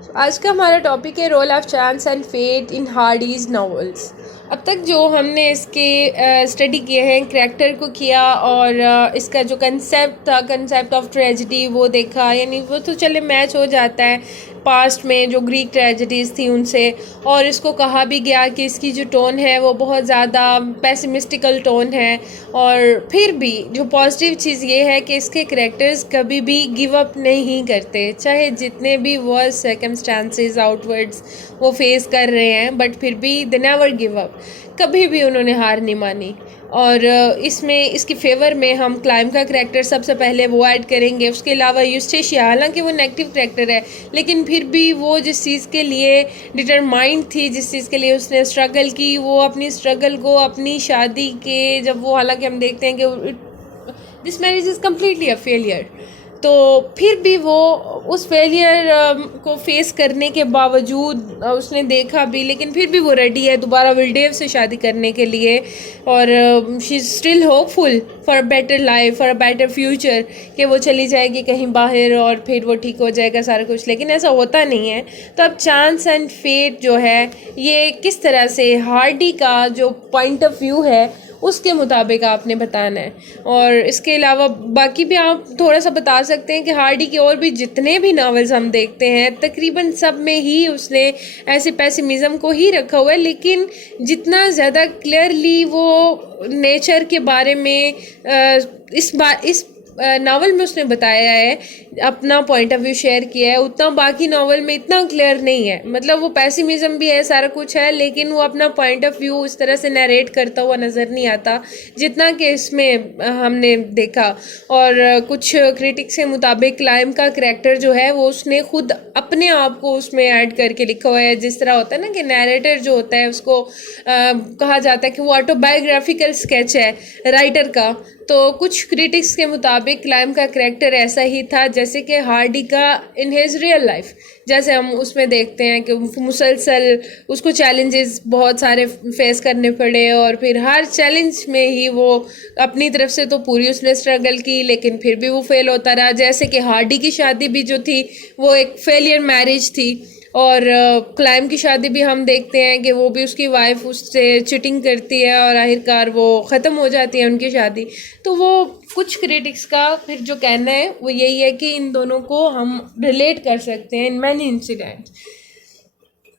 आज का हमारा टॉपिक है role of chance and fate in Hardy's novels. अब तक जो हमने इसके स्टडी किए हैं, करैक्टर को किया और इसका जो कंसेप्ट था, कंसेप्ट ऑफ ट्रेजेडी, वो देखा। यानी वो तो चले मैच हो जाता है पास्ट में जो ग्रीक ट्रेजेडीज़ थी उनसे। और इसको कहा भी गया कि इसकी जो टोन है वो बहुत ज़्यादा पेसिमिस्टिकल टोन है। और फिर भी जो पॉजिटिव चीज़ ये है कि इसके करैक्टर्स कभी भी गिव अप नहीं करते, चाहे जितने भी वर्स्ट सर्कमस्टांसेस आउटवर्ड्स वो फेस कर रहे हैं, बट फिर भी दे नेवर गिव अप। कभी भी उन्होंने हार नहीं मानी। और इसमें इसके फेवर में हम क्लाइम का करैक्टर सबसे पहले वो ऐड करेंगे। उसके अलावा यूस्टेशिया, हालांकि वो नेगेटिव करैक्टर है, लेकिन फिर भी वो जिस चीज़ के लिए डिटरमाइंड थी, जिस चीज़ के लिए उसने स्ट्रगल की, वो अपनी स्ट्रगल को अपनी शादी के जब वो, हालांकि हम देखते हैं कि this marriage is completely a failure, तो फिर भी वो उस फेलियर को फेस करने के बावजूद उसने देखा भी, लेकिन फिर भी वो रेडी है दोबारा विलडेव से शादी करने के लिए। और she is still hopeful for a better life, for a better future, कि वो चली जाएगी कहीं बाहर और फिर वो ठीक हो जाएगा सारा कुछ, लेकिन ऐसा होता नहीं है। तो अब चांस एंड फेट जो है ये किस तरह से हार्डी का जो पॉइंट ऑफ व्यू है उसके मुताबिक आपने बताना है। और इसके अलावा बाकी भी आप थोड़ा सा बता सकते हैं कि हार्डी के और भी जितने भी नावल्स हम देखते हैं तकरीबन सब में ही उसने ऐसे पेसिमिज़म को ही रखा हुआ है, लेकिन जितना ज़्यादा क्लियरली वो नेचर के बारे में इस नावल में उसने बताया है, अपना पॉइंट ऑफ व्यू शेयर किया है, उतना बाकी नावल में इतना क्लियर नहीं है। मतलब वो पेसिमिज्म भी है, सारा कुछ है, लेकिन वो अपना पॉइंट ऑफ व्यू उस तरह से नरेट करता हुआ नज़र नहीं आता जितना कि इसमें हमने देखा। और कुछ क्रिटिक्स के मुताबिक क्लाइम का करैक्टर जो है वो उसने खुद अपने आप को उसमें ऐड करके लिखा हुआ है। जिस तरह होता है ना कि नैरेटर जो होता है उसको कहा जाता है कि वो ऑटोबायोग्राफिकल स्केच है राइटर का, तो कुछ क्रिटिक्स के मुताबिक क्लाइम का करैक्टर ऐसा ही था जैसे कि हार्डी का इन हिज रियल लाइफ। जैसे हम उसमें देखते हैं कि मुसलसल उसको चैलेंजेस बहुत सारे फेस करने पड़े और फिर हर चैलेंज में ही वो अपनी तरफ से तो पूरी उसने स्ट्रगल की, लेकिन फिर भी वो फेल होता रहा। जैसे कि हार्डी की शादी भी जो थी वो एक फेलियर मैरिज थी, और क्लाइम की शादी भी हम देखते हैं कि वो भी उसकी वाइफ उससे चिटिंग करती है और आखिरकार वो ख़त्म हो जाती है उनकी शादी। तो वो कुछ क्रिटिक्स का फिर जो कहना है वो यही है कि इन दोनों को हम रिलेट कर सकते हैं इन मैनी इंसिडेंट्स।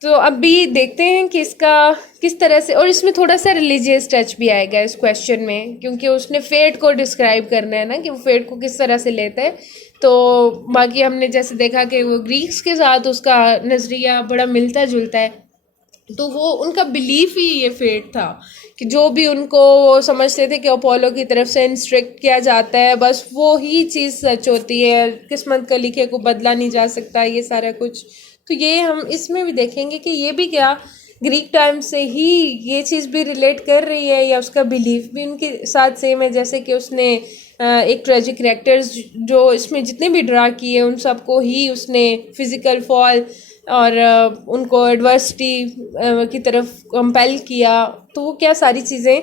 तो अभी देखते हैं कि इसका किस तरह से, और इसमें थोड़ा सा रिलीजियस टच भी आएगा इस क्वेश्चन में, क्योंकि उसने फेट को डिस्क्राइब करना है ना कि वो फेट को किस तरह से लेता है। तो बाकी हमने जैसे देखा कि वो ग्रीक्स के साथ उसका नज़रिया बड़ा मिलता जुलता है, तो वो उनका बिलीफ ही ये फेट था कि जो भी उनको वो समझते थे कि अपोलो की तरफ से इंस्ट्रक्ट किया जाता है, बस वो ही चीज़ सच होती है, किस्मत का लिखे को बदला नहीं जा सकता, ये सारा कुछ। तो ये हम इसमें भी देखेंगे कि ये भी क्या ग्रीक टाइम से ही ये चीज़ भी रिलेट कर रही है, या उसका बिलीफ भी उनके साथ सेम है। जैसे कि उसने एक ट्रेजिक कैरेक्टर्स जो इसमें जितने भी ड्रा किए उन सबको ही उसने फिज़िकल फॉल और उनको एडवर्सिटी की तरफ कंपेल किया। तो वो क्या सारी चीज़ें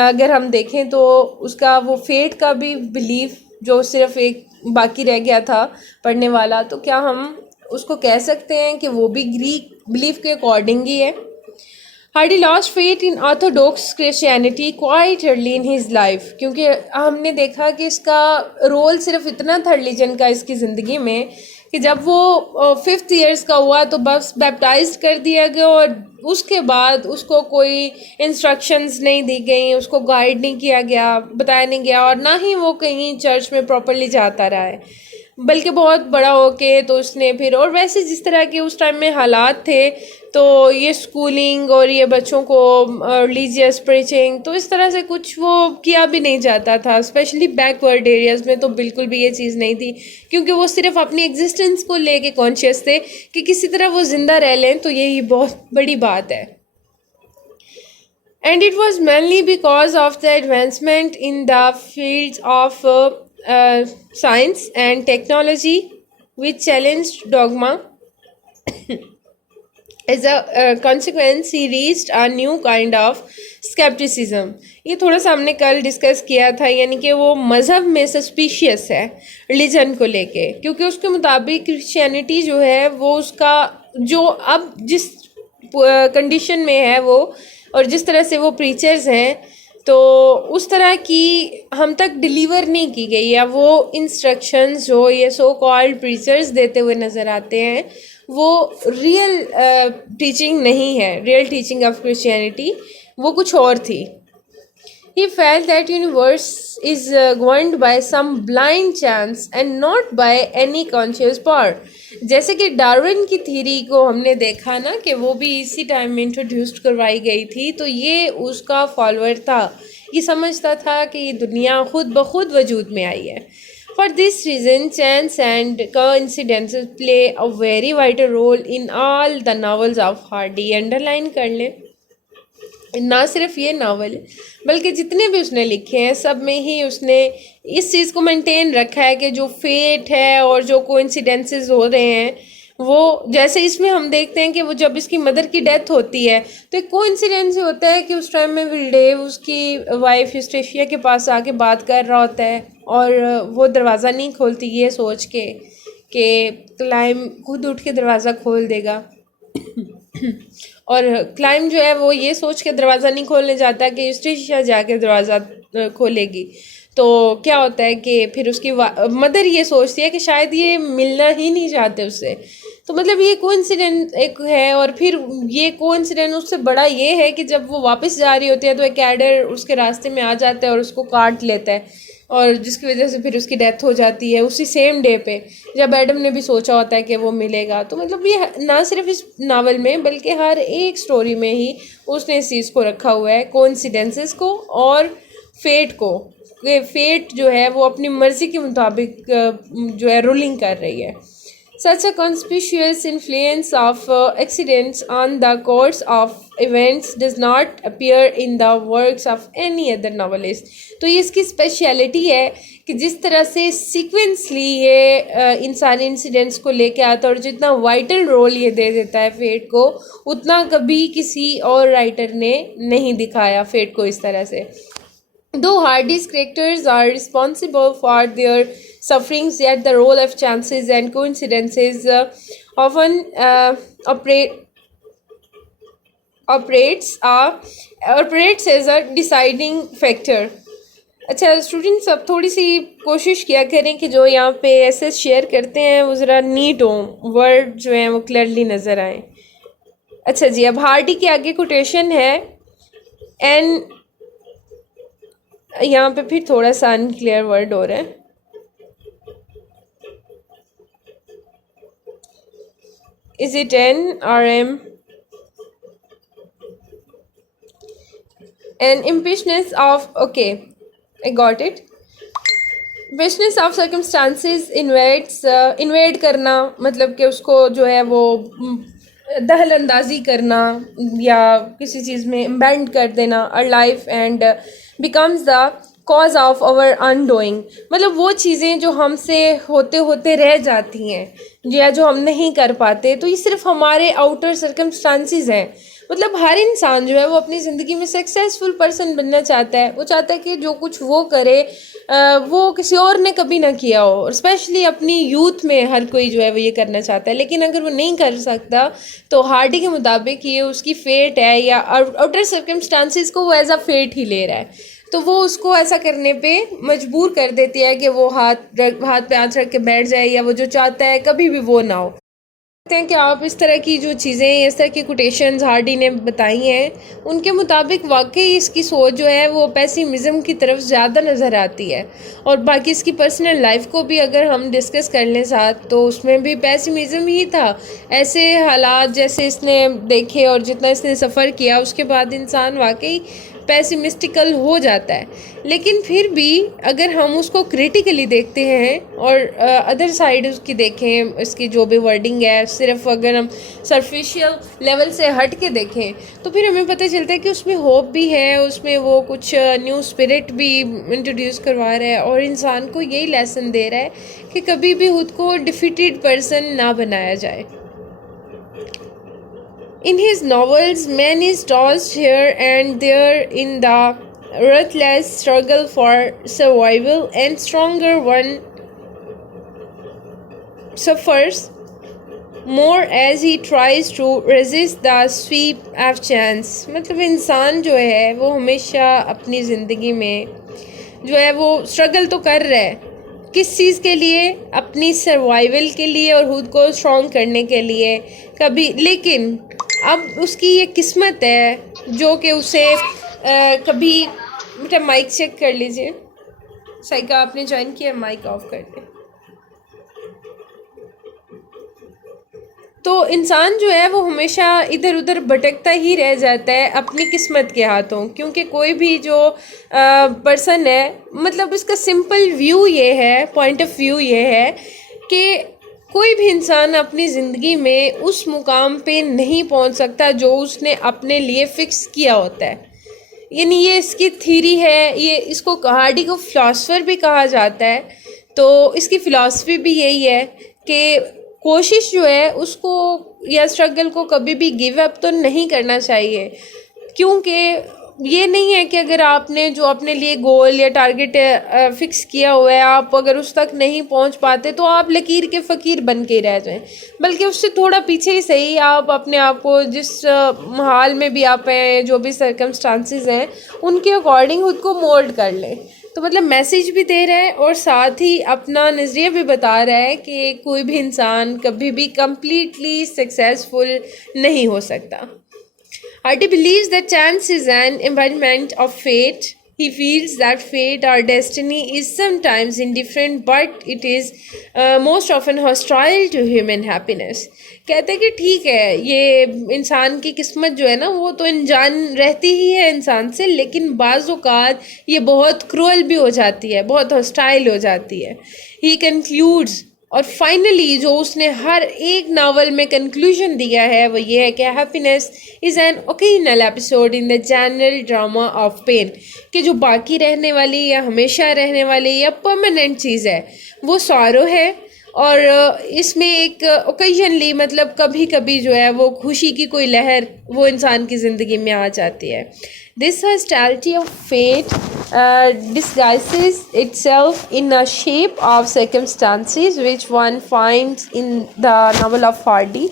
अगर हम देखें तो उसका वो फेट का भी बिलीफ जो सिर्फ एक बाकी रह गया था पढ़ने वाला, तो क्या हम उसको कह सकते हैं कि वो भी ग्रीक बिलीफ के अकॉर्डिंग ही है। Hardy lost faith in Orthodox Christianity quite early in his life, क्योंकि हमने देखा कि इसका रोल सिर्फ इतना था रिलीजन का इसकी ज़िंदगी में कि जब वो 5th ईयर्स का हुआ तो बस बैप्टाइज कर दिया गया, और उसके बाद उसको कोई इंस्ट्रक्शंस नहीं दी गई, उसको गाइड नहीं किया गया, बताया नहीं गया, और ना ही वो कहीं चर्च में प्रॉपरली जाता रहा है। बल्कि बहुत बड़ा होके तो उसने फिर, और वैसे जिस तरह के उस टाइम में हालात थे, तो ये स्कूलिंग और ये बच्चों को रिलीजियस प्रीचिंग, तो इस तरह से कुछ वो किया भी नहीं जाता था। स्पेशली बैकवर्ड एरियाज़ में तो बिल्कुल भी ये चीज़ नहीं थी, क्योंकि वो सिर्फ अपनी एग्जिस्टेंस को लेके कॉन्शियस थे कि किसी तरह वो ज़िंदा रह लें, तो यही बहुत बड़ी बात है। And it was mainly because of the advancement in the fields of science and technology which challenged dogma As a consequence, he reached a new kind of skepticism. ये थोड़ा सा हमने कल डिस्कस किया था, यानी कि वो मज़हब में सस्पिशियस है रिलीजन को लेके, क्योंकि उसके मुताबिक क्रिश्चियनिटी जो है वो उसका जो अब जिस कंडीशन में है वो, और जिस तरह से वो प्रीचर्स हैं, तो उस तरह की हम तक डिलीवर नहीं की गई, या वो इंस्ट्रक्शंस जो ये सो कॉल्ड प्रीचर्स देते हुए नज़र आते हैं वो रियल टीचिंग नहीं है, रियल टीचिंग ऑफ क्रिश्चियनिटी वो कुछ और थी. He felt that universe is governed by some blind chance and not by any conscious power. जैसे कि डार्विन की थ्योरी को हमने देखा ना कि वो भी इसी टाइम में इंट्रोड्यूस करवाई गई थी, तो ये उसका फॉलोअर था, ये समझता था कि ये दुनिया खुद ब खुद वजूद में आई है. For this reason, chance and coincidences play a very vital role in all the novels of Hardy. Underline कर लें, ना सिर्फ ये नावल बल्कि जितने भी उसने लिखे हैं सब में ही उसने इस चीज़ को मेंटेन रखा है कि जो फेट है और जो कोइंसिडेंसेस हो रहे हैं वो, जैसे इसमें हम देखते हैं कि वो जब इसकी मदर की डेथ होती है तो एक कोइंसिडेंस होता है कि उस टाइम में विल्डेव उसकी वाइफ यूस्टेशिया के पास आके बात कर रहा होता है और वो दरवाज़ा नहीं खोलती, ये सोच के कि क्लाइम खुद उठ के दरवाज़ा खोल देगा. और क्लाइम जो है वो ये सोच के दरवाज़ा नहीं खोलने जाता कि यूस्टेशिया जाके दरवाज़ा खोलेगी. तो क्या होता है कि फिर उसकी मदर ये सोचती है कि शायद ये मिलना ही नहीं चाहते उससे. तो मतलब ये कोइंसिडेंट एक है, और फिर ये कोइंसिडेंट उससे बड़ा ये है कि जब वो वापस जा रही होती है तो एक कैडर उसके रास्ते में आ जाता है और उसको काट लेता है, और जिसकी वजह से फिर उसकी डेथ हो जाती है उसी सेम डे पे जब एडम ने भी सोचा होता है कि वो मिलेगा. तो मतलब ये ना सिर्फ इस नावल में बल्कि हर एक स्टोरी में ही उसने इस चीज़ को रखा हुआ है, कोइंसिडेंसेस को और फेट को. फेट जो है वो अपनी मर्ज़ी के मुताबिक जो है रूलिंग कर रही है. Such a conspicuous influence of accidents on the course of events does not appear in the works of any other novelist. तो ये इसकी स्पेशलिटी है कि जिस तरह से सीक्वेंसली ये इन सारे इंसिडेंट्स को लेके आता है और जितना वाइटल रोल ये दे देता है फेट को, उतना कभी किसी और राइटर ने नहीं दिखाया फेट को इस तरह से. Though Hardy's characters are responsible for their sufferings, yet the role of chances and coincidences often operates as a deciding factor. अच्छा स्टूडेंट्स, अब थोड़ी सी कोशिश किया करें कि जो यहाँ पे ऐसे शेयर करते हैं वो ज़रा नीट हो, वर्ड जो हैं वो क्लियरली नज़र आए. अच्छा जी, अब हार्डी के आगे कोटेशन है एंड यहाँ पे फिर थोड़ा सा अनक्लियर वर्ड हो रहा है. Is it N or M? An impatience of, okay, I got it. Impatience of circumstances invade करना, मतलब कि उसको जो है वो दखल अंदाजी करना या किसी चीज़ में इम्बेंड कर देना. our life and becomes the cause of our undoing. मतलब वो चीज़ें जो हमसे होते होते रह जाती हैं या जो हम नहीं कर पाते, तो ये सिर्फ हमारे आउटर सर्कमस्टांसिस हैं. मतलब हर इंसान जो है वो अपनी ज़िंदगी में सक्सेसफुल पर्सन बनना चाहता है. वो चाहता है कि जो कुछ वो करे वो किसी और ने कभी ना किया हो, और स्पेशली अपनी यूथ में हर कोई जो है वो ये करना चाहता है. लेकिन अगर वो नहीं कर सकता तो हार्डी के मुताबिक ये उसकी फेट है, या आउटर सर्कमस्टांसिस को वो एज अ फेट ही ले रहा है. तो वो उसको ऐसा करने पे मजबूर कर देती है कि वो हाथ पे हाथ रख के बैठ जाए, या वो जो चाहता है कभी भी वो ना हो. हैं कि आप इस तरह की जो चीज़ें, इस तरह की कोटेशंस हार्डी ने बताई हैं, उनके मुताबिक वाकई इसकी सोच जो है वो पेसिमिज़म की तरफ ज़्यादा नज़र आती है. और बाकी इसकी पर्सनल लाइफ को भी अगर हम डिस्कस कर लें साथ, तो उसमें भी पेसिमिज़म ही था. ऐसे हालात जैसे इसने देखे और जितना इसने सफ़र किया, उसके बाद इंसान वाकई पेसिमिस्टिकल हो जाता है. लेकिन फिर भी अगर हम उसको क्रिटिकली देखते हैं और अदर साइड उसकी देखें, इसकी जो भी वर्डिंग है, सिर्फ अगर हम सरफेशियल लेवल से हट के देखें, तो फिर हमें पता चलता है कि उसमें होप भी है, उसमें वो कुछ न्यू स्पिरिट भी इंट्रोड्यूस करवा रहा है और इंसान को यही लेसन दे रहा है कि कभी भी खुद को डिफीटेड पर्सन ना बनाया जाए. In his novels, man is tossed here and there in the ruthless struggle for survival, and stronger one suffers more as he tries to resist the sweep of chance. मतलब इंसान जो है वो हमेशा अपनी ज़िंदगी में जो है वो स्ट्रगल तो कर रहा है, किस चीज़ के लिए? अपनी सर्वाइवल के लिए और खुद को स्ट्रॉन्ग करने के लिए कभी, लेकिन अब उसकी ये किस्मत है जो कि उसे कभी, बेटा माइक चेक कर लीजिए, साइका आपने ज्वाइन किया, माइक ऑफ कर दे। तो इंसान जो है वो हमेशा इधर उधर भटकता ही रह जाता है अपनी किस्मत के हाथों, क्योंकि कोई भी जो पर्सन है, मतलब इसका सिंपल व्यू ये है, पॉइंट ऑफ व्यू ये है कि कोई भी इंसान अपनी ज़िंदगी में उस मुकाम पे नहीं पहुंच सकता जो उसने अपने लिए फ़िक्स किया होता है। यानी ये इसकी थ्योरी है, ये इसको हार्डी को फ़िलासफ़र भी कहा जाता है। तो इसकी फ़िलासफ़ी भी यही है कि कोशिश जो है उसको या स्ट्रगल को कभी भी गिव अप तो नहीं करना चाहिए, क्योंकि ये नहीं है कि अगर आपने जो अपने लिए गोल या टारगेट फिक्स किया हुआ है, आप अगर उस तक नहीं पहुंच पाते तो आप लकीर के फ़कीर बन के रह जाएं, बल्कि उससे थोड़ा पीछे ही सही आप अपने आप को जिस हाल में भी आप हैं, जो भी सर्कमस्टांसिस हैं, उनके अकॉर्डिंग खुद को मोल्ड कर लें। तो मतलब मैसेज भी दे रहा है और साथ ही अपना नज़रिया भी बता रहा है कि कोई भी इंसान कभी भी completely सक्सेसफुल नहीं हो सकता। Hardy believes that chance is an embodiment of fate. He feels that fate or destiny is sometimes indifferent, but it is most often hostile to human happiness. कहते हैं कि ठीक है, ये इंसान की किस्मत जो है ना वो तो अनजान रहती ही है इंसान से, लेकिन बाज़ औक़ात ये बहुत क्रूअल भी हो जाती है, बहुत हॉस्टाइल हो जाती है। He concludes, और फाइनली जो उसने हर एक नावल में कंक्लूजन दिया है वो ये है कि happiness is an occasional episode in the general drama of pain, कि जो बाकी रहने वाली या हमेशा रहने वाली या परमानेंट चीज़ है वो सॉरो है, और इसमें एक ओकेजनली मतलब कभी कभी जो है वो खुशी की कोई लहर वो इंसान की ज़िंदगी में आ जाती है। This hostility of fate disguises itself in a shape of circumstances which one finds in the novel of Hardy.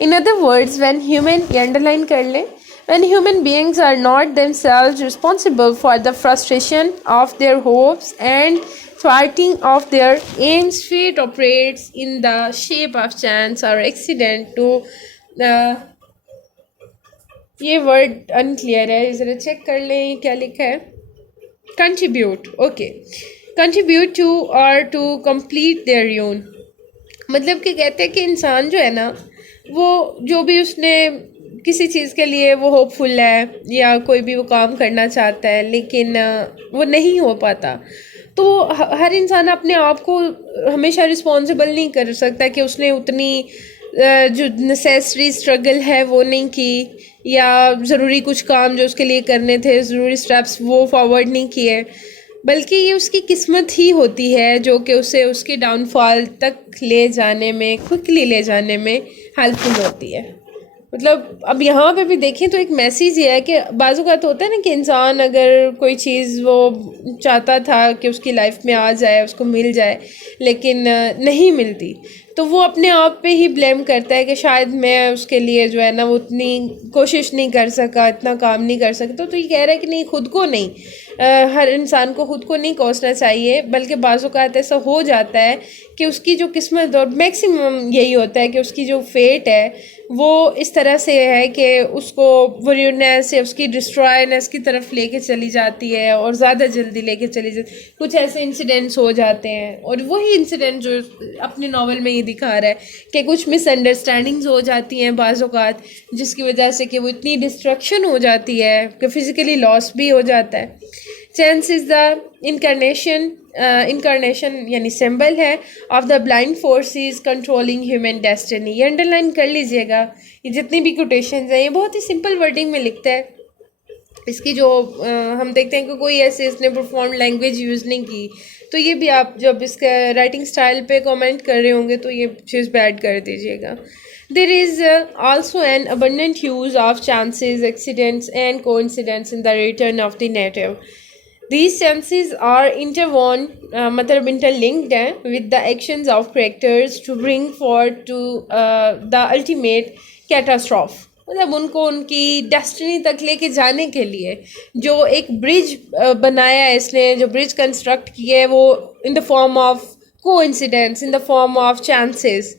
In other words, when human, ये underline कर ले, when human beings are not themselves responsible for the frustration of their hopes and thwarting of their aims, fate operates in the shape of chance or accident to ये word unclear है, ज़रा check कर लें क्या लिखा है। Contribute, okay, contribute to और to complete their यून, मतलब कि कहते हैं कि इंसान जो है ना वो जो भी उसने किसी चीज़ के लिए वो होपफुल है या कोई भी वो काम करना चाहता है लेकिन वो नहीं हो पाता, तो हर इंसान अपने आप को हमेशा रिस्पॉन्सिबल नहीं कर सकता कि उसने उतनी जो नेसेसरी स्ट्रगल है वो नहीं की, या ज़रूरी कुछ काम जो उसके लिए करने थे, ज़रूरी स्टेप्स वो फॉरवर्ड नहीं किए, बल्कि ये उसकी किस्मत ही होती है जो कि उसे उसके डाउनफॉल तक ले जाने में, क्विकली ले जाने में हेल्पफुल होती है। मतलब अब यहाँ पे भी देखें तो एक मैसेज ये है कि बाज़ू का तो होता है ना कि इंसान अगर कोई चीज़ वो चाहता था कि उसकी लाइफ में आ जाए, उसको मिल जाए, लेकिन नहीं मिलती, तो वो अपने आप पे ही ब्लेम करता है कि शायद मैं उसके लिए जो है ना वो उतनी कोशिश नहीं कर सका, इतना काम नहीं कर सकता। तो ये कह रहा है कि नहीं, खुद को नहीं, हर इंसान को खुद को नहीं कोसना चाहिए, बल्कि बाज़ औक़ात ऐसा हो जाता है कि उसकी जो किस्मत, और मैक्सिमम यही होता है कि उसकी जो फेट है वो इस तरह से है कि उसको वरीनेस या उसकी डिस्ट्रॉयनेस की तरफ लेके चली जाती है और ज़्यादा जल्दी लेके चली जाती है। कुछ ऐसे इंसिडेंट्स हो जाते हैं, और वही इंसिडेंट जो अपने नावल में ये दिखा रहा है कि कुछ मिसअंडरस्टैंडिंग्स हो जाती हैं बाज़ औक़ात, जिसकी वजह से कि वो इतनी डिस्ट्रक्शन हो जाती है कि फ़िज़िकली लॉस भी हो जाता है। चैंस इज़ द इनकारनेशन यानी सिंबल है of the blind forces controlling human destiny. ये अंडरलाइन कर लीजिएगा, ये जितनी भी कोटेशंस हैं ये बहुत ही सिंपल वर्डिंग में लिखता है। इसकी जो हम देखते हैं कि कोई ऐसे इसने परफॉर्म लैंग्वेज यूज़ नहीं की, तो ये भी आप जब इसका राइटिंग स्टाइल पे कमेंट कर रहे होंगे तो ये चीज़ पे ऐड कर दीजिएगा। There is also an abundant use of chances, accidents, and coincidence in the return of the narrative. These chances are interwoven, मतलब interlinked with the actions of characters to bring forth to the ultimate catastrophe. मतलब उनको उनकी destiny तक लेके जाने के लिए जो एक ब्रिज बनाया है इसने, जो ब्रिज कंस्ट्रक्ट किया है, वो in the form of coincidence, in the form of chances.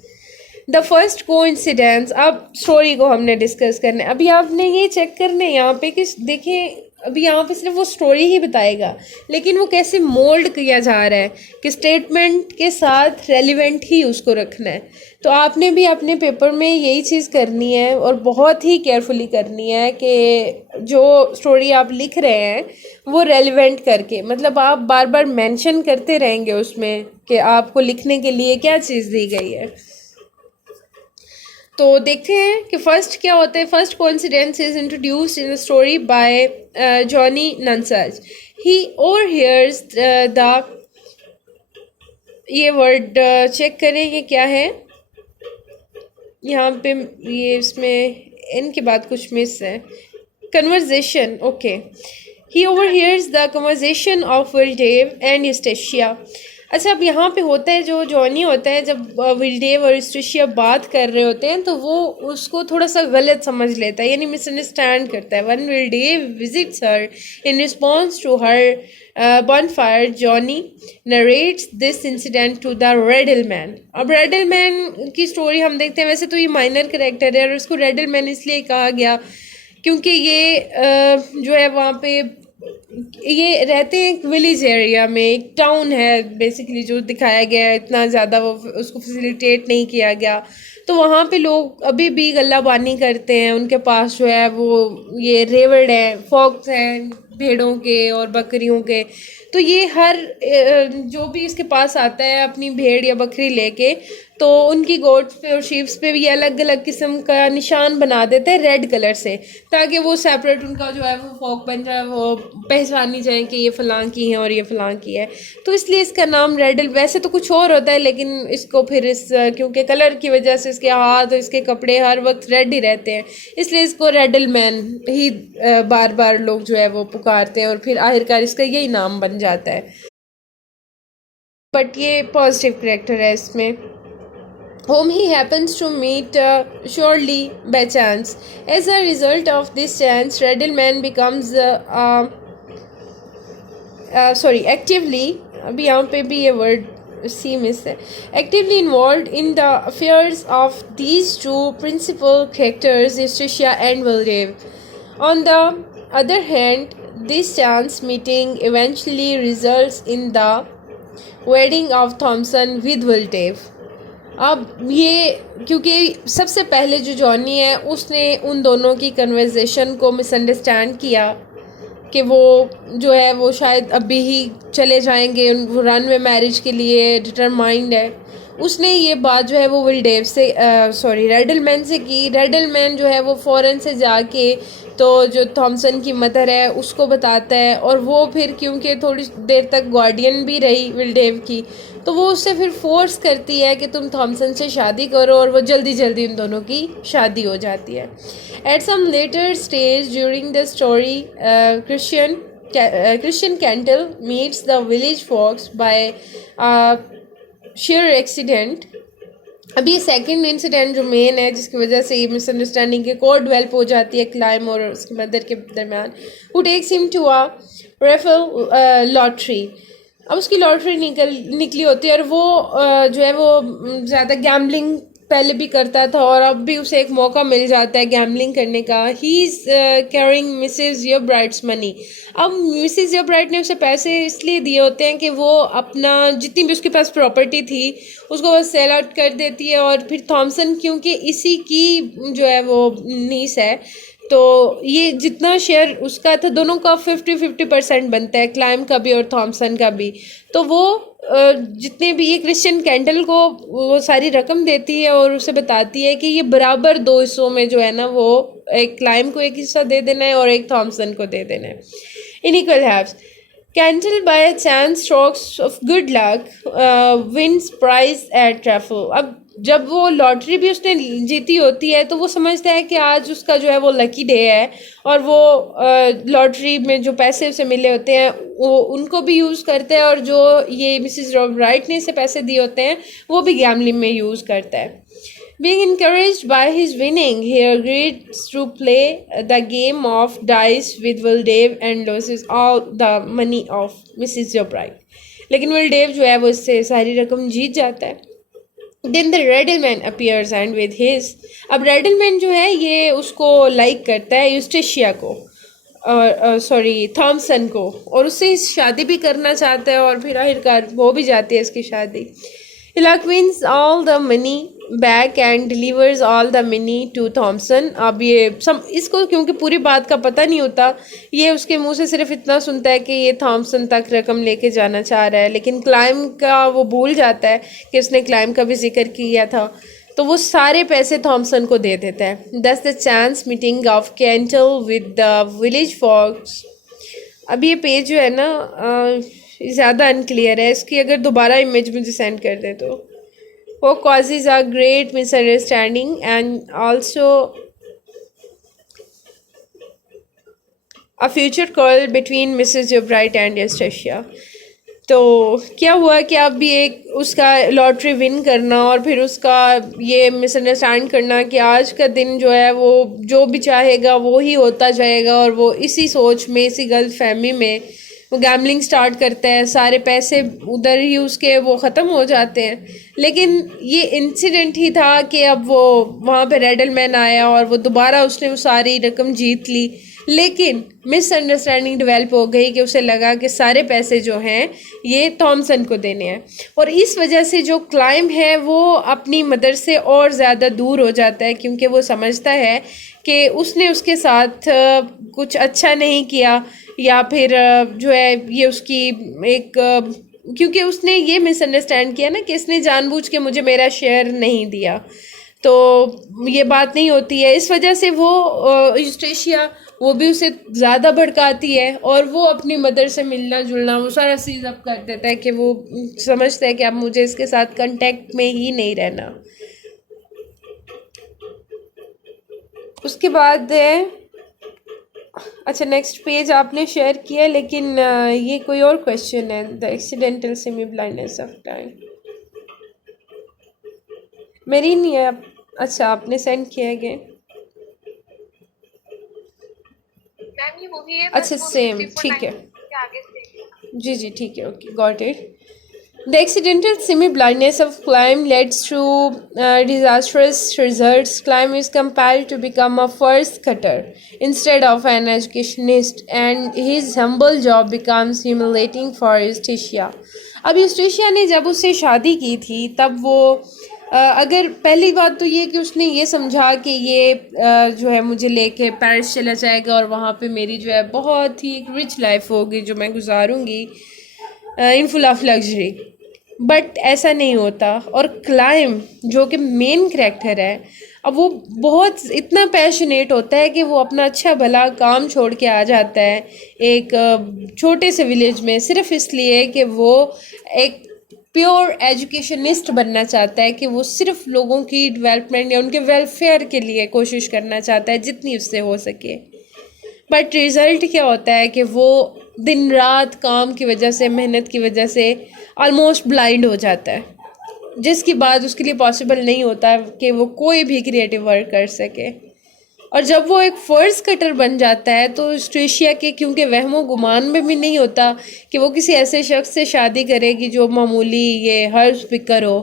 The first coincidence. अब स्टोरी को हमने डिस्कस करना है. अभी आपने ये चेक करना है यहाँ पे कि देखें, अभी यहाँ पे सिर्फ वो स्टोरी ही बताएगा, लेकिन वो कैसे मोल्ड किया जा रहा है कि स्टेटमेंट के साथ रेलिवेंट ही उसको रखना है. तो आपने भी अपने पेपर में यही चीज़ करनी है और बहुत ही केयरफुली करनी है कि जो स्टोरी आप लिख रहे हैं वो रेलिवेंट करके, मतलब आप बार बार मेंशन करते रहेंगे उसमें कि आपको लिखने के लिए क्या चीज़ दी गई है. तो देखते हैं कि फर्स्ट क्या होता है. First coincidence is introduced in the story by Johnny Nunsuch. He overhears the, ये वर्ड चेक करें ये क्या है यहाँ पे, ये इसमें इनके बाद कुछ मिस है. Conversation, okay. He overhears the conversation of Wildeve and Eustacia. अच्छा, अब यहाँ पे होता है, जो जॉनी होता है, जब विल्डेव और यूस्टेशिया बात कर रहे होते हैं तो वो उसको थोड़ा सा गलत समझ लेता है, यानी मिसअंडरस्टैंड करता है. One Wildeve visits her in response to her bonfire, Johnny narrates this incident to the Riddleman. अब Riddleman की स्टोरी हम देखते हैं. वैसे तो ये माइनर करेक्टर है और उसको Riddleman इसलिए कहा गया क्योंकि ये जो है वहाँ पे ये रहते हैं एक विलेज एरिया में, एक टाउन है बेसिकली जो दिखाया गया है. इतना ज़्यादा वो उसको फैसिलिटेट नहीं किया गया. तो वहाँ पे लोग अभी भी गल्लाबानी करते हैं. उनके पास जो है वो ये रेवड़ हैं, फॉक्स हैं भेड़ों के और बकरियों के. तो ये हर जो भी इसके पास आता है अपनी भेड़ या बकरी लेके, तो उनकी गोट्स पे और शीप्स पे भी अलग अलग किस्म का निशान बना देते हैं रेड कलर से, ताकि वो सेपरेट उनका जो है वो फॉक बन जाए, वो पहचानी जाए कि ये फ़लाँ की है और ये फ़लाँ की है. तो इसलिए इसका नाम रेडल. वैसे तो कुछ और होता है, लेकिन इसको फिर इस क्योंकि कलर की वजह से इसके हाथ और इसके कपड़े हर वक्त रेड ही रहते हैं, इसलिए इसको रेडल मैन ही बार बार लोग जो है वो पुकारते हैं और फिर आखिरकार इसका यही नाम बन जाता है. बट ये पॉजिटिव कैरेक्टर है इसमें. whom he happens to meet surely by chance. As a result of this chance, Riddleman becomes actively, अभी यहाँ पे भी ये word C मिस है, actively involved in the affairs of these two principal characters, Eustacia and Wildev. On the other hand, this chance meeting eventually results in the wedding of Thompson with Wildev. अब ये क्योंकि सबसे पहले जो Johnny है उसने उन दोनों की कन्वर्सेशन को मिसअंडरस्टैंड किया कि वो जो है वो शायद अभी ही चले जाएंगे, वो रन में मैरिज के लिए डिटरमाइंड है. उसने ये बात जो है वो विल्डेव से रेडलमैन से की. रेडलमैन जो है वो फ़ौरन से जाके तो जो थॉमसन की मदर है उसको बताता है, और वो फिर क्योंकि थोड़ी देर तक गार्डियन भी रही विल्डेव की, तो वो उससे फिर फोर्स करती है कि तुम थॉमसन से शादी करो, और वो जल्दी जल्दी उन दोनों की शादी हो जाती है. At some later stage during the story, Christian Cantle meets the village folks by sheer accident. अब ये सेकेंड इंसिडेंट जो मेन है जिसकी वजह से ये मिसअंडरस्टैंडिंग के कोड डेवलप हो जाती है क्लाइम और उसकी मदर के दरमियान. Who takes him to a raffle lottery. अब उसकी लॉटरी निकली होती है, और वो जो है वो ज़्यादा गैम्बलिंग पहले भी करता था और अब भी उसे एक मौका मिल जाता है गैम्बलिंग करने का. He is carrying Mrs Yorbright's money. अब मिसेस योरब्राइट ने उसे पैसे इसलिए दिए होते हैं कि वो अपना जितनी भी उसके पास प्रॉपर्टी थी उसको वो सेल आउट कर देती है, और फिर थॉमसन क्योंकि इसी की जो है वो नीस है, तो ये जितना शेयर उसका था दोनों का 50-50% बनता है, क्लाइम का भी और थॉमसन का भी. तो वो जितने भी ये क्रिश्चियन कैंडल को वो सारी रकम देती है और उसे बताती है कि ये बराबर 2 हिस्सों में जो है ना वो एक क्लाइम को एक हिस्सा दे देना है और एक थॉमसन को दे देना है, in equal halves. Candle by chance strokes of good luck wins prize at raffle. अब जब वो लॉटरी भी उसने जीती होती है तो वो समझता है कि आज उसका जो है वो लकी डे है, और वो लॉटरी में जो पैसे उसे मिले होते हैं वो उनको भी यूज़ करता है, और जो ये मिसेस रॉब राइट ने इसे पैसे दिए होते हैं वो भी गैम्बलिंग में यूज़ करता है. Being encouraged by his winning, he agrees to play the game of dice with Will Dave and loses all the money of Mrs. Jobride. लेकिन विल डेव जो है वो इससे सारी रकम जीत जाता है. Then the Riddleman appears and with his, अब Riddleman जो है ये उसको लाइक करता है यूस्टेशिया को, और सॉरी थॉमसन को, और उससे शादी भी करना चाहता है, और फिर आखिरकार हो भी जाती है इसकी शादी. Hilak wins all the money back and delivers all the money to Thompson. अब ये सब इसको क्योंकि पूरी बात का पता नहीं होता, ये उसके मुंह से सिर्फ इतना सुनता है कि ये थॉमसन तक रकम लेके जाना चाह रहा है, लेकिन क्लाइम का वो भूल जाता है कि उसने क्लाइम का भी जिक्र किया था, तो वो सारे पैसे थॉमसन को दे देता है. Thus the chance meeting of Cantel with the village folks. अब ये पेज जो है ना ज़्यादा अनक्लियर है, इसकी अगर दोबारा इमेज मुझे सेंड कर दे तो. वो causes a great misunderstanding and also a future call between Mrs. Jobright and Anastasia. तो क्या हुआ कि अब भी एक उसका लॉटरी विन करना और फिर उसका ये मिसअंडरस्टैंड करना कि आज का दिन जो है वो जो भी चाहेगा वो ही होता जाएगा, और वो इसी सोच में, इसी गलत फहमी में वो गैम्बलिंग स्टार्ट करता है. सारे पैसे उधर ही उसके वो ख़त्म हो जाते हैं. लेकिन ये इंसिडेंट ही था कि अब वो वहाँ पे रेडलमैन आया और वो दोबारा उसने वो सारी रकम जीत ली, लेकिन मिसअंडरस्टैंडिंग डेवलप हो गई कि उसे लगा कि सारे पैसे जो हैं ये थॉमसन को देने हैं, और इस वजह से जो क्लाइम है वो अपनी मदर से और ज़्यादा दूर हो जाता है, क्योंकि वो समझता है कि उसने उसके साथ कुछ अच्छा नहीं किया, या फिर जो है ये उसकी एक क्योंकि उसने ये मिसअंडरस्टैंड किया ना कि इसने जानबूझ के मुझे मेरा शेयर नहीं दिया, तो ये बात नहीं होती है. इस वजह से वो यूस्टेशिया वो भी उसे ज़्यादा भड़काती है, और वो अपनी मदर से मिलना जुलना वो सारा चीज़ अब कर देता है कि वो समझता है कि अब मुझे इसके साथ कांटेक्ट में ही नहीं रहना. उसके बाद अच्छा नेक्स्ट पेज आपने शेयर किया, लेकिन ये कोई और क्वेश्चन है. The accidental semi blindness of time मेरी नहीं है. अच्छा आपने सेंड किया है. अच्छा सेम ठीक है. जी जी ठीक है. Okay got it. The accidental semi-blindness of Climb leads to disastrous results. Climb is compelled to become a furs cutter instead of an educationist, and his humble job becomes humiliating for Eustacia. अब यूस्टेशिया ने जब उससे शादी की थी तब वो अगर पहली बात तो ये कि उसने ये समझा कि ये जो है मुझे लेके पेरिस चला जाएगा और वहाँ पे मेरी जो है बहुत ही रिच लाइफ होगी जो मैं गुजारूंगी in full of luxury, but ऐसा नहीं होता. और क्लाइम जो कि मेन करैक्टर है, अब वो बहुत इतना पैशनेट होता है कि वो अपना अच्छा भला काम छोड़ के आ जाता है एक छोटे से विलेज में सिर्फ इसलिए कि वो एक प्योर एजुकेशनिस्ट बनना चाहता है, कि वो सिर्फ लोगों की डेवलपमेंट या उनके वेलफेयर के लिए कोशिश करना चाहता है जितनी उससे हो सके. बट रिज़ल्ट क्या होता है कि वो दिन रात काम की वजह से, मेहनत की वजह से ऑलमोस्ट ब्लाइंड हो जाता है, जिसके बाद उसके लिए पॉसिबल नहीं होता कि वो कोई भी क्रिएटिव वर्क कर सके. और जब वो एक फर्ज कटर बन जाता है तो यूस्टेशिया के क्योंकि वहमो गुमान में भी नहीं होता कि वो किसी ऐसे शख्स से शादी करेगी जो मामूली ये हर्ज पिकर हो,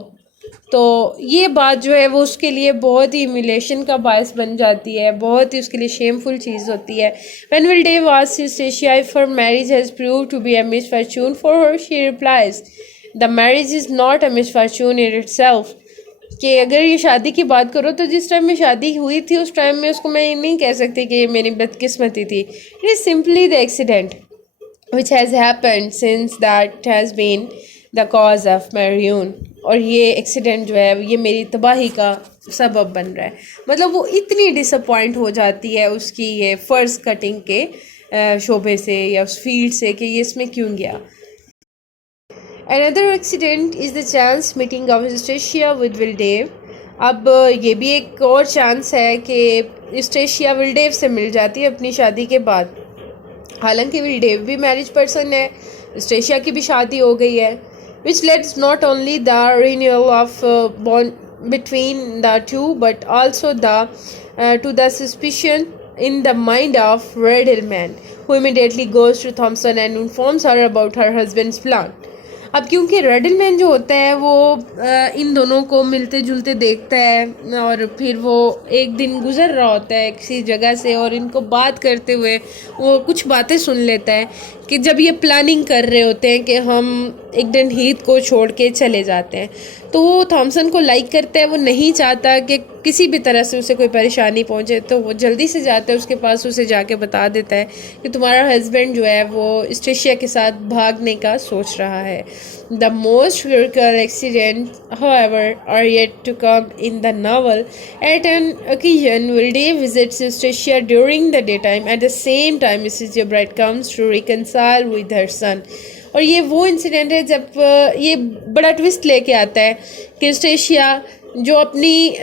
तो ये बात जो है वो उसके लिए बहुत ही ह्यूमिलेशन का बायस बन जाती है, बहुत ही उसके लिए शेमफुल चीज़ होती है. When will Dave asks Eustacia if her marriage has proved to be a misfortune for her, she replies, the marriage is not a misfortune in itself. कि अगर ये शादी की बात करो तो जिस टाइम में शादी हुई थी उस टाइम में उसको मैं नहीं कह सकती कि ये मेरी बदकिस्मती थी. It is simply the accident which has happened since that has been the cause of my ruin. और ये एक्सीडेंट जो है ये मेरी तबाही का सबब बन रहा है. मतलब वो इतनी डिसअपॉइंट हो जाती है उसकी ये फ़र्ज कटिंग के शोबे से या उस फील्ड से कि ये इसमें क्यों गया. Another accident is the chance meeting of Eustacia with Will Dave. अब ये भी एक और चांस है कि स्टेशिया विलडेव से मिल जाती है अपनी शादी के बाद। हालांकि विलडेव भी मैरिज पर्सन है, स्टेशिया की भी शादी हो गई है, which leads not only the renewal of bond between the two but also to the suspicion in the mind of Redelman, who immediately goes to Thompson and informs her about her husband's plan. अब क्योंकि रेडलमैन जो होता है वो इन दोनों को मिलते जुलते देखता है और फिर वो एक दिन गुजर रहा होता है किसी जगह से और इनको बात करते हुए वो कुछ बातें सुन लेता है कि जब ये प्लानिंग कर रहे होते हैं कि हम एग्डेन हीथ को छोड़ के चले जाते हैं, तो वो थॉमसन को लाइक करता है। वो नहीं चाहता कि किसी भी तरह से उसे कोई परेशानी पहुंचे, तो वो जल्दी से जाता है उसके पास, उसे जाके बता देता है कि तुम्हारा हस्बैंड जो है वो स्टेशिया के साथ भागने का सोच रहा है। The most critical accidents, however, are yet to come in the novel. At an occasion, Wilde visits Stacia during the daytime. At the same time, Mrs. Jobright comes to reconcile with her son. और ये वो incident है जब ये बड़ा twist लेके आता है कि स्टेशिया जो अपनी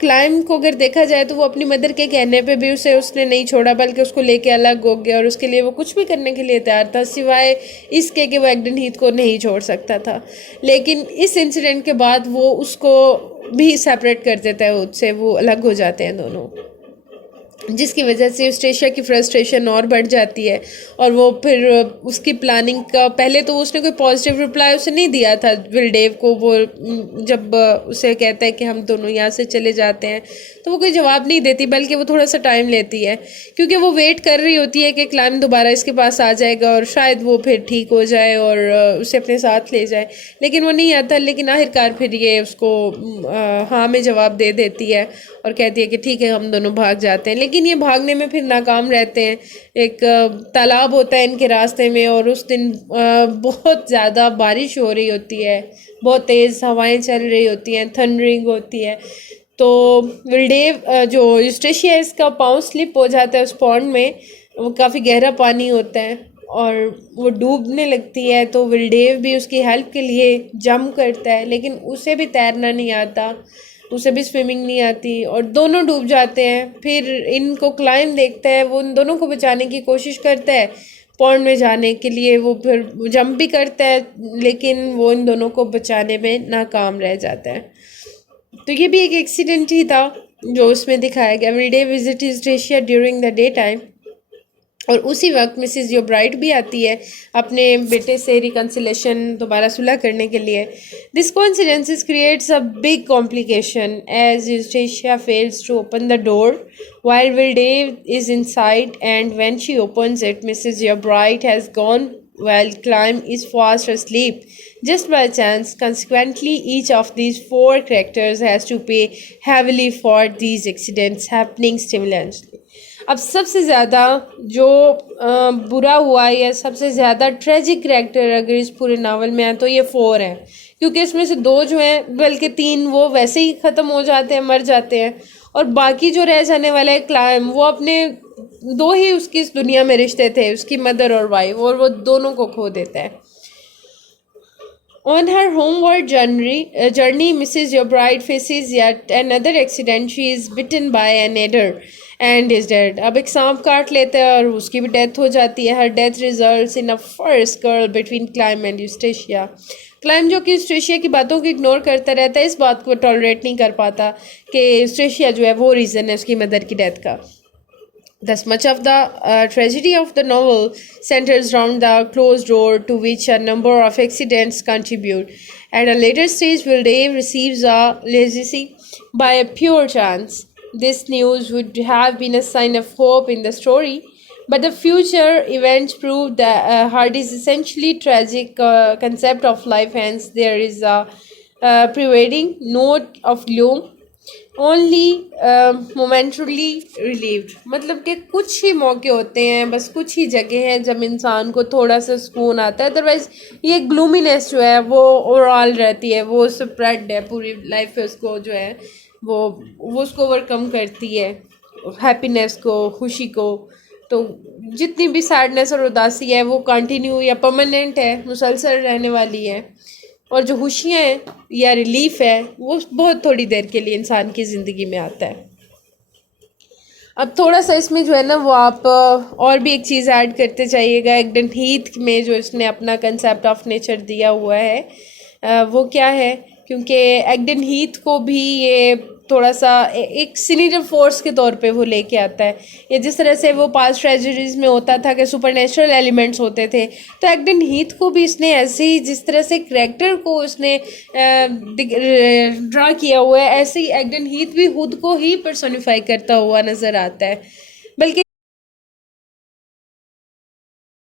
क्लाइम को अगर देखा जाए तो वो अपनी मदर के कहने पे भी उसने नहीं छोड़ा, बल्कि उसको लेके अलग हो गया और उसके लिए वो कुछ भी करने के लिए तैयार था सिवाय इसके कि वो एग्डेन हीथ को नहीं छोड़ सकता था। लेकिन इस इंसिडेंट के बाद वो उसको भी सेपरेट कर देता है उससे, वो अलग हो जाते हैं दोनों, जिसकी वजह से स्टेशिया की फ्रस्ट्रेशन और बढ़ जाती है और वो फिर उसकी प्लानिंग का पहले तो उसने कोई पॉजिटिव रिप्लाई उसे नहीं दिया था विलडेव को। वो जब उसे कहता है कि हम दोनों यहाँ से चले जाते हैं तो वो कोई जवाब नहीं देती, बल्कि वो थोड़ा सा टाइम लेती है क्योंकि वो वेट कर रही होती है कि क्लाइम दोबारा इसके पास आ जाएगा और शायद वो फिर ठीक हो जाए और उसे अपने साथ ले जाए, लेकिन वो नहीं आता। लेकिन आखिरकार फिर ये उसको हाँ में जवाब दे देती है और कहती है कि ठीक है हम दोनों भाग जाते हैं। लेकिन ये भागने में फिर नाकाम रहते हैं। एक तालाब होता है इनके रास्ते में और उस दिन बहुत ज़्यादा बारिश हो रही होती है, बहुत तेज़ हवाएं चल रही होती हैं, थंडरिंग होती है। तो विलडेव जो स्टेशिया इसका पाँव स्लिप हो जाता है उस पॉन्ड में, वो काफ़ी गहरा पानी होता है और वो डूबने लगती है। तो विलडेव भी उसकी हेल्प के लिए जंप करता है, लेकिन उसे भी तैरना नहीं आता, उसे भी स्विमिंग नहीं आती और दोनों डूब जाते हैं। फिर इनको क्लाइम देखता है, वो इन दोनों को बचाने की कोशिश करता है पॉन्ड में जाने के लिए, वो फिर जंप भी करता है लेकिन वो इन दोनों को बचाने में नाकाम रह जाता है। तो ये भी एक एक्सीडेंट ही था जो उसमें दिखाया गया। Vilde visit Stacia during the day time और उसी वक्त मिसिज योब्राइट भी आती है अपने बेटे से रिकन्सिलेशन दोबारा सुलह करने के लिए। This coincidences creates a big complication as Stacia fails to open the door while Vilde is inside, and when she opens it, Mrs. Yobright has gone while Climb is fast asleep. Just by chance, consequently, each of these four characters has to pay heavily for these accidents happening simultaneously. अब सबसे ज़्यादा जो बुरा हुआ या सबसे ज़्यादा tragic character अगर इस पूरे नावल में है तो ये 4 हैं, क्योंकि इसमें से 2 जो हैं, बल्कि 3 वो वैसे ही ख़त्म हो जाते हैं, मर जाते हैं, और बाकी जो रह जाने वाला है क्लाइम, वो अपने 2 ही उसकी इस दुनिया में रिश्ते थे, उसकी मदर और वाइफ, और वो दोनों को खो देता है। On her homeward journey, Mrs. Yobright faces yet another accident. She is bitten by an adder and is dead. अब एक सांप काट लेता है और उसकी भी डेथ हो जाती है। Her death results in a first quarrel between Climb and Eustacia. Climb जो कि यूस्टेशिया की बातों को इग्नोर करता रहता है, इस बात को टॉलरेट नहीं कर पाता कि यूस्टेशिया जो है वो रीज़न है उसकी मदर की डेथ का। Thus much of the tragedy of the novel centers around the closed door to which a number of accidents contribute. At a later stage, Vilde receives a legacy by a pure chance. This news would have been a sign of hope in the story, but the future events prove that Hardy's essentially tragic concept of life. Hence, there is a pervading note of gloom, only momentarily relieved. मतलब कि कुछ ही मौके होते हैं, बस कुछ ही जगह हैं जब इंसान को थोड़ा सा सुकून आता है, अदरवाइज ये ग्लूमीनेस जो है वो ओवरऑल रहती है, वो स्प्रेड है पूरी लाइफ में, उसको जो है वो उसको ओवरकम करती है, हैप्पीनेस को, खुशी को। तो जितनी भी सैडनेस और उदासी है वो कंटिन्यू या परमानेंट है, मुसलसल रहने वाली है। और जो खुशियाँ हैं या रिलीफ है वो बहुत थोड़ी देर के लिए इंसान की ज़िंदगी में आता है। अब थोड़ा सा इसमें जो है ना वो आप और भी एक चीज़ ऐड करते जाइएगा। एग्डन हीथ में जो इसने अपना कंसेप्ट ऑफ नेचर दिया हुआ है वो क्या है, क्योंकि एग्डन हीथ को भी ये थोड़ा सा एक सीनियर फोर्स के तौर पे वो लेके आता है। ये जिस तरह से वो पास्ट ट्रेजेडीज में होता था कि सुपरनेचुरल एलिमेंट्स होते थे, तो एग्डन हीथ को भी इसने ऐसे ही जिस तरह से करैक्टर को उसने ड्रा किया हुआ है, ऐसे ही एग्डन हीथ भी खुद को ही पर्सोनिफाई करता हुआ नज़र आता है। बल्कि